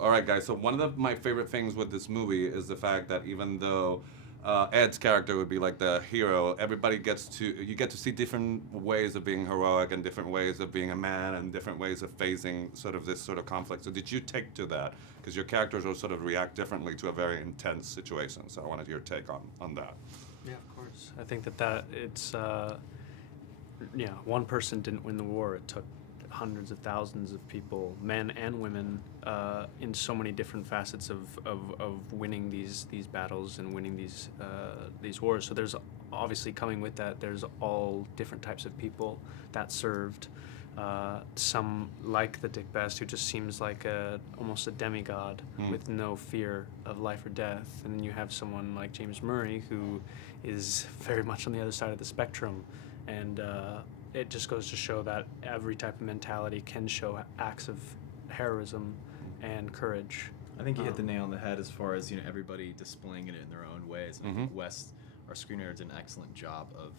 All right, guys. So one of my favorite things with this movie is the fact that even though Ed's character would be like the hero, you get to see different ways of being heroic and different ways of being a man and different ways of facing sort of this sort of conflict. So did you take to that? Because your characters will sort of react differently to a very intense situation. So I wanted your take on that. Yeah, of course. I think that it's one person didn't win the war. It took hundreds of thousands of people, men and women, in so many different facets of winning these battles and winning these wars. So there's obviously coming with that, there's all different types of people that served. Some like the Dick Best, who just seems like almost a demigod with no fear of life or death. And then you have someone like James Murray, who is very much on the other side of the spectrum. And it just goes to show that every type of mentality can show acts of heroism and courage. I think you hit the nail on the head as far as everybody displaying it in their own ways. And I think Wes, our screenwriter, did an excellent job of,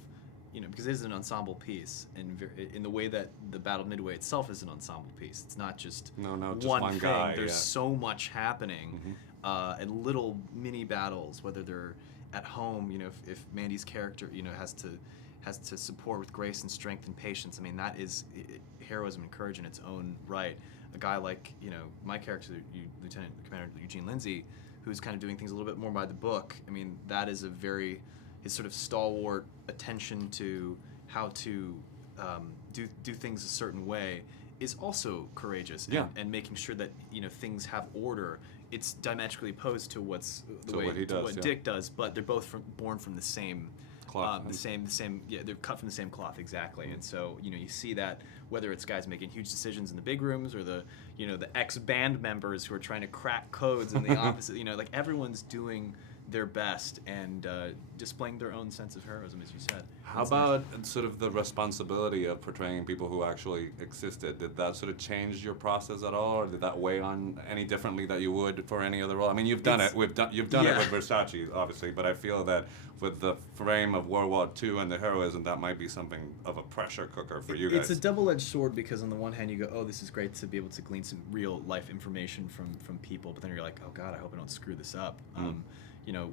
because it is an ensemble piece, and in the way that the Battle of Midway itself is an ensemble piece. It's not just just one one thing. guy. There's so much happening, and little mini battles, whether they're at home. If Mandy's character, has to support with grace and strength and patience. I mean, that is heroism and courage in its own right. A guy like, my character, Lieutenant Commander Eugene Lindsay, who's kind of doing things a little bit more by the book. I mean, that is his sort of stalwart attention to how to do things a certain way is also courageous. And making sure that, things have order. It's diametrically opposed to what Dick does, but they're both born from the same cloth. They're cut from the same cloth, exactly. And so, you see that whether it's guys making huge decisions in the big rooms or the ex-band members who are trying to crack codes in the opposite, like everyone's doing their best and displaying their own sense of heroism, as you said. How about sort of the responsibility of portraying people who actually existed? Did that sort of change your process at all, or did that weigh on any differently that you would for any other role? I mean, you've done it. You've done it with Versace, obviously, but I feel that with the frame of World War II and the heroism, that might be something of a pressure cooker for you guys. It's a double-edged sword, because on the one hand you go, oh, this is great to be able to glean some real life information from people, but then you're like, oh God, I hope I don't screw this up.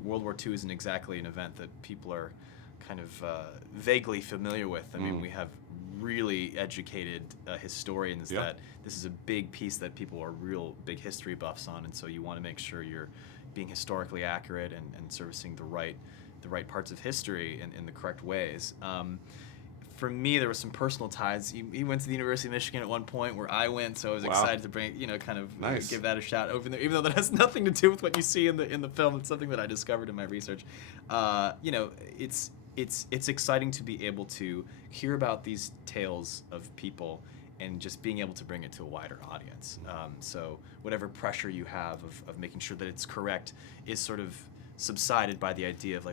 World War II isn't exactly an event that people are kind of vaguely familiar with. I mean, we have really educated historians that this is a big piece that people are real big history buffs on, and so you want to make sure you're being historically accurate and servicing the right parts of history in the correct ways. For me, there were some personal ties. He went to the University of Michigan at one point where I went, so I was excited to bring, give that a shot over there, even though that has nothing to do with what you see in the film. It's something that I discovered in my research. It's exciting to be able to hear about these tales of people and just being able to bring it to a wider audience. So whatever pressure you have of making sure that it's correct is sort of subsided by the idea of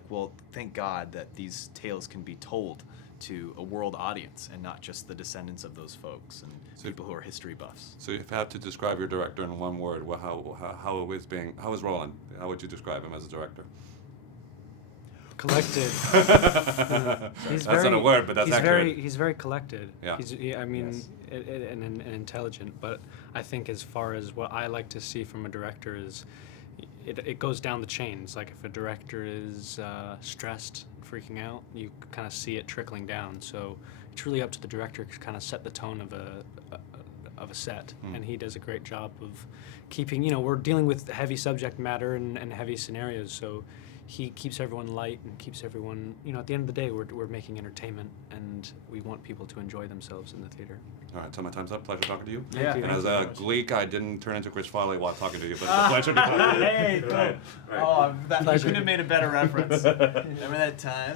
thank God that these tales can be told to a world audience and not just the descendants of those folks and people who are history buffs. So if you had to describe your director in one word, how is Roland? How would you describe him as a director? Collected. That's not a word, but that's accurate. He's very collected. Yeah. And intelligent. But I think as far as what I like to see from a director is, it goes down the chains. Like if a director is stressed, freaking out, you kind of see it trickling down. So it's really up to the director to kind of set the tone of a set, and he does a great job of keeping. We're dealing with heavy subject matter and heavy scenarios, so he keeps everyone light and keeps everyone. At the end of the day, we're making entertainment, and we want people to enjoy themselves in the theater. All right, so my time's up. Pleasure talking to you. Yeah. And as a Gleek, I didn't turn into Chris Farley while talking to you, but it's a pleasure to talk to you. Hey, cool. Right. Oh, you couldn't have made a better reference. Remember that time?